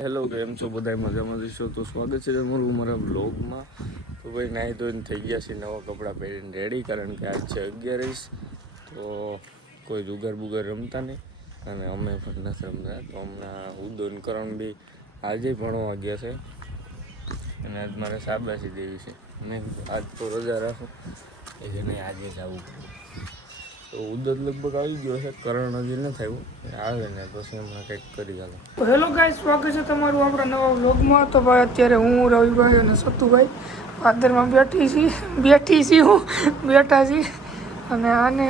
Hello, કેમ છો બધા? મજામાં છો? તો સ્વાગત છે તમારું મારા બ્લોગમાં. તો ભાઈ નાહી ધોઈને થઈ ગયા છે, નવા કપડાં પહેરીને રેડી, કારણ કે આજ છે 11. તો કોઈ જુગાર બુગાર રમતા નહીં અને અમે પણ નથી રમતા. તો હમણાં ઉદોન કરણ બી આજે ભણવા ગયા છે અને આજ મારે શાબાશી દેવી છે. મેં આજ તો રજા રાખો એટલે નહીં, આજે જ આવવું પડ્યું. તો ઉદ્યોગ લગભગ આવી ગયો છે, કરણ હજી નથી આવ્યું, આવે ને પછી હમણાં કંઈક કરી ગાલો. હેલો ગાઈસ, સ્વાગત છે તમારું આપણા નવા વ્લોગમાં. તો ભાઈ અત્યારે હું રવિભાઈ અને સતુભાઈ પાદરમાં બેઠા છીએ અને આને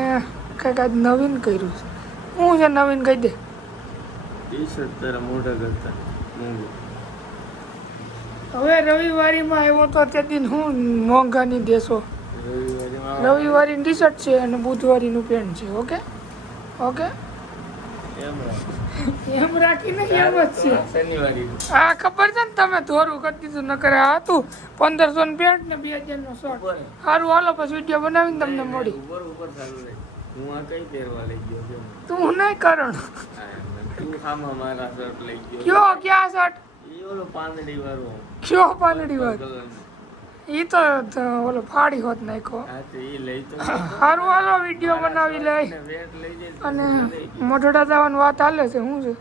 કંઈક આજ નવીન કર્યું છે. શું છે નવીન કહી દે? ટી-શર્ટ તારા મોઢા કરતા મોંઘું. હવે રવિવારીમાં આવ્યો તો તેથી હું મોંઘાની દેશો. રવિવારીની ટી-શર્ટ છે અને બુધવારીનું પેન્ટ છે. ઓકે ઓકે એમ રાખીને એમ જ છે. હા ખબર છે ને, તમે ધોરું કરી દીધું. નકર આ હતું 1500 નું પેન્ટ ને 2000 નો શર્ટ. સારું હાલો, પછી વિડીયો બનાવીને તમને મળી. હું આ કઈ પહેરવા લઈ ગયો છે? તું નહીં કરણ. તું હામાં મારા શર્ટ લઈ ગયો. કયો ક્યાં શર્ટ? ઈ ઓલો પાંદડી વાળો. કયો પાંદડી વાળો? ઈ તો ઓલો ફાડી હોત નાખ્યો. હા તો ઈ લઈ તો સારું હાલો, વિડીયો બનાવી લઈ. વેટ લઈ જાય અને મોઢડા જવાની વાત હાલે છે. શું છે?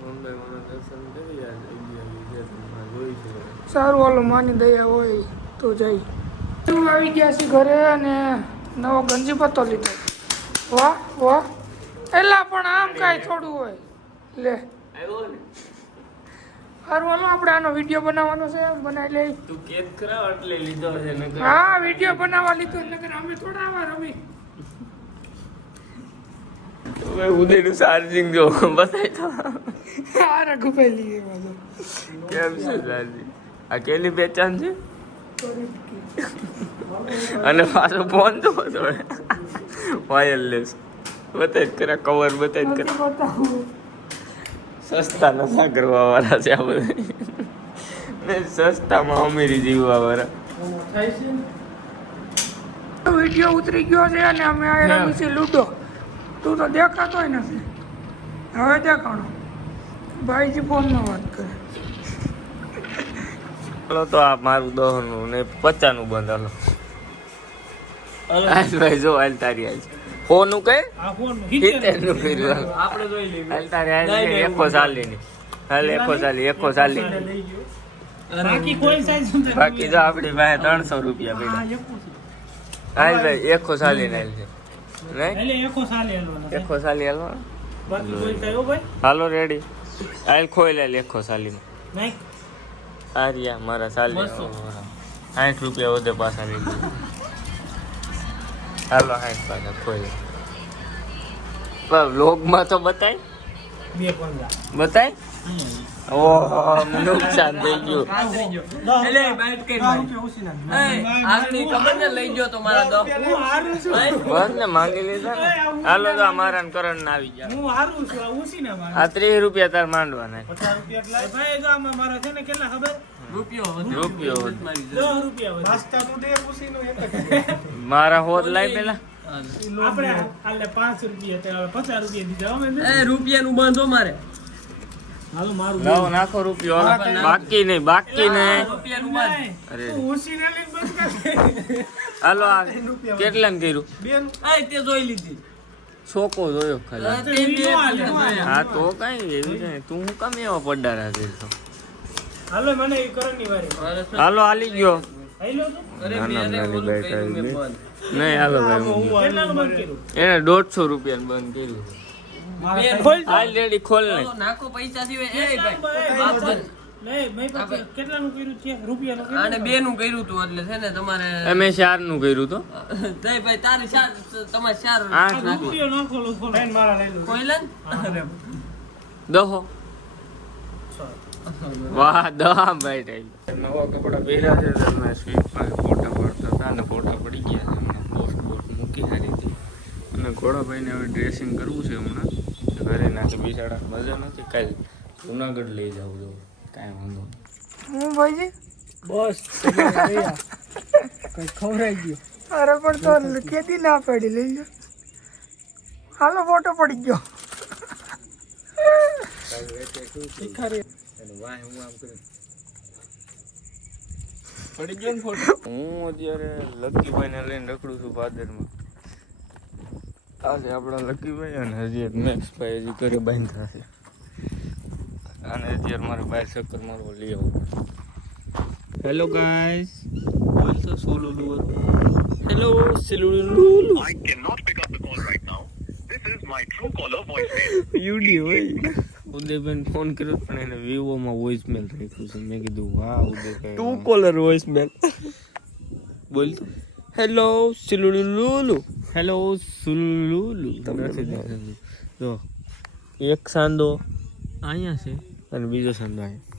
મુંબઈ મને દર્શન કરી આ જગ્યા છે, તમને જોઈ છે. સારું હાલો, માની દયા હોય તો જઈ. આવી ગયા છે ઘરે અને નવો ગંજી પત્તો લીધો. વાહ વાહ, એલા પણ આમ કાંઈ થોડું હોય લે. આવ્યો ને સારું હાલો, આપણે આનો વિડીયો બનાવવાનો છે, બનાવી લઈ. તું કેક કરાવ એટલે લીધો છે ને. હા વિડીયો બનાવવા લીધો, નકર અમે થોડા આવા રમી. હવે ઉદયનું ચાર્જિંગ જો બતાય તો આ રઘુભાઈ એમાં કેમ છે ચાર્જિંગ? આ કેની પહેચાન છે? અને પાછો ફોન તો વાયરલેસ બતાય કરા, કવર બતાય કરા. સસ્તા નફા કરવા વાળા છે આ બધા ને, સસ્તામાં અમીરી જીવવા વાળા. વિડીયો ઉતરી ગયો છે અને અમે આ રમી છે લૂડો. તું તો દેખાતોય નથી, હવે દેખાણો. ભાઈજી ફોનમાં વાત કરે. ચાલો તો આ મારું 10 નું ને 50 નું બંધ. હાલો ભાઈ જો હાલ તારી હાલ ફોન નું કઈ 70 નું કર્યું. આપણે જોઈ લઈએ. હાલ તારી હાલ એકો ચાલી ની હાલ એકો ચાલી બાકી જો આપણી પાસે 300 રૂપિયા પડ્યા. હાલ ભાઈ એકો ચાલી ને હાલ છે નહીં એકો ચાલી હાલો. હાલો રેડી હાલ ખોઈ લે એકો ચાલી ને. આર્યા મારા ચાલી 60 રૂપિયા વધે પાછા લઈ ગયો. હાલો 60 પાછા ખોઈ લે. વ્લોગમાં તો બતાય ઓહો નુકસાન થઈ ગયું. માંગી લીધા ને. હાલો તો મારા કરણ ના આવી ગયા. આ 30 રૂપિયા તાર માંડવાના. રૂપિયો મારા હોત લાઈ પેલા રૂપિયાનું બંધો મારે. નાખો રૂપિયો બાકી નહીં અરે હાલો આ કેટલા ને કર્યું? જોઈ લીધી છોકો જોયો ખાલી. હા તો કઈ એવી છે, તું હું કામ એવા પડડા રાખે છો? હાલો હાલી ગયો. નહીં હાલો ભાઈ એને 150 રૂપિયા બંધ કર્યું. હાલ રેડી ખોલ ને નાખો પૈસા અમે 4 નું કર્યું તો દહો. વાહ દહા ભાઈ નવા કપડા પહેર્યા છે. ફોટા પડતા હતા ને ફોટા પડી ગયા છે. પોસ્ટ મૂકી સારી હતી. અને ઘોડાભાઈને હવે ડ્રેસિંગ કરવું છે હમણાં ઘરે. નાખે બિચારા મજા નથી. કાલ જુનાગઢ લઈ જાવ જો કાંઈ વાંધો હું ભાઈજી બસ કઈ ખવરાઈ ગયો. અરે પણ તો કેદી ના પડી લઈ લો. હાલો ફોટો પડી ગયો. પડી ગયો ને ફોટો. હું અત્યારે લકીભાઈને લઈને રખડું છું ભાદરમાં. આજે આપણા લકીભાઈ અને હજી એક મેક્સભાઈ હજી ઘરે બાંધ્યા છે. અને અત્યારે મારે બહાર ચક્કર મારવા લઈ આવું. હેલો ગાઈસ, બોલ તો સુલુલુ. Hello સુલુલુ. I cannot pick up the call right now. This is my Truecaller voicemail. UD હોય. ઉદયભાઈ ફોન કર્યો પણ એને વિવોમાં વોઇસમેલ રાખ્યું છે. મેં કીધું વાહ ઉદયભાઈ. Two caller વોઇસમેલ. બોલ તો. હેલો સુલુલુ. હેલો સુલુલુ. જો એક સાંદો અહીંયા છે અને બીજો સાંદો અહીંયા.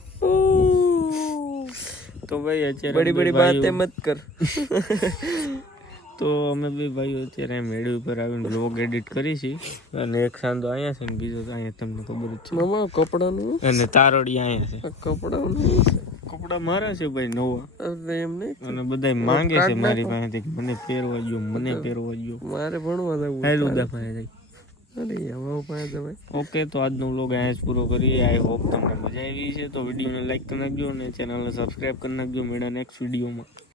તો ભાઈ અત્યારે બડી બડી બાતે મત કર. તો અમે બે ભાઈઓ અત્યારે મેળી ઉપર આવીને બ્લોગ એડિટ કરી છે. અને એક સાંદો અહીંયા છે ને બીજો અહીંયા તમને ખબર જ છે. મામા કપડાનું અને તારોડી અહીંયા છે. કપડાનું કપડા મારા છે ભાઈ નવા. એમ નહીં. અને બધા માંગે છે મારી પાસેથી કે મને પહેરવા ગયો, મને પહેરવા ગયો. મારે ભણવા જવું. હેલું દેખાય જાય. ઓકે, તો આજનો વ્લોગ અહીંયા જ પૂરો કરીએ. આઈ હોપ તમને મજા આવી છે. તો વિડીયોને લાઈક કરી નાખજો અને ચેનલને સબસ્ક્રાઈબ કરી નાખજો. મેળા નેક્સ્ટ વિડીયોમાં.